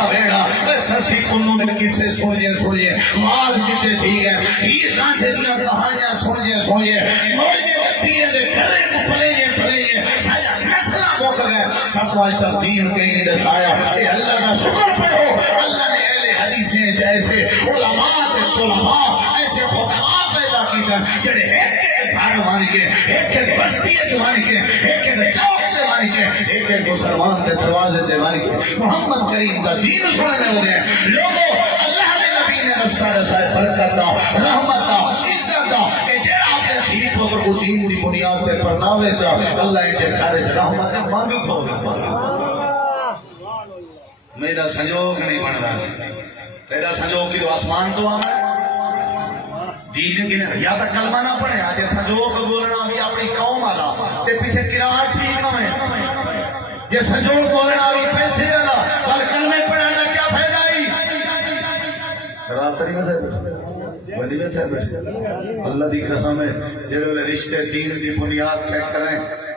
دا بیڑا سسی کنوں نے کسے سوئیے مال چتے تھی گئے یہ کانسے دیا کہانیاں سوئیے موجے پیرے دے گھرے کو پلے سایا فیصلہ موقع گئے سب آج تک دین کہیں دسایا اے اللہ کا شکر پڑھو اللہ نے اہل حدیثیں جیسے علماء ایسے خطباء پیدا کیتا جڑے ایک گھر مانی کے ایک بستی مانی کے ایک چوک سے مانی کے ایک مسلمان کے دروازے سے مانی کے محمد کریم کا دین سننے ہو گئے لوگوں اللہ نے نبی نے نسخہ رسائے برکت دا رحمت دا عزت دا کہ جڑا اپنے دین کو دین دی بنیاد پہ پرناوے چاہ اللہ انجھے کھارج رحمت نے مانگ کھو میرا سنجوگ نہیں بن رہا سی تیرا سنجوگ کی تو آسمان تو آمد دین کی نہیں یا تک کلمہ نہ پڑھے آجے سنجوگ بولنا بھی اپنی قوم آلا تے پیچھے قرآن ٹھیک نہ ہے جے سنجوگ بولنا بھی پیسے آلا اور کلمے پڑھانا کیا فائدہ ہی راستری میں سے بیٹھے ولی میں سے بیٹھے اللہ دی قسم ہے جڑے رشتے دین دی بنیاد پہ کریں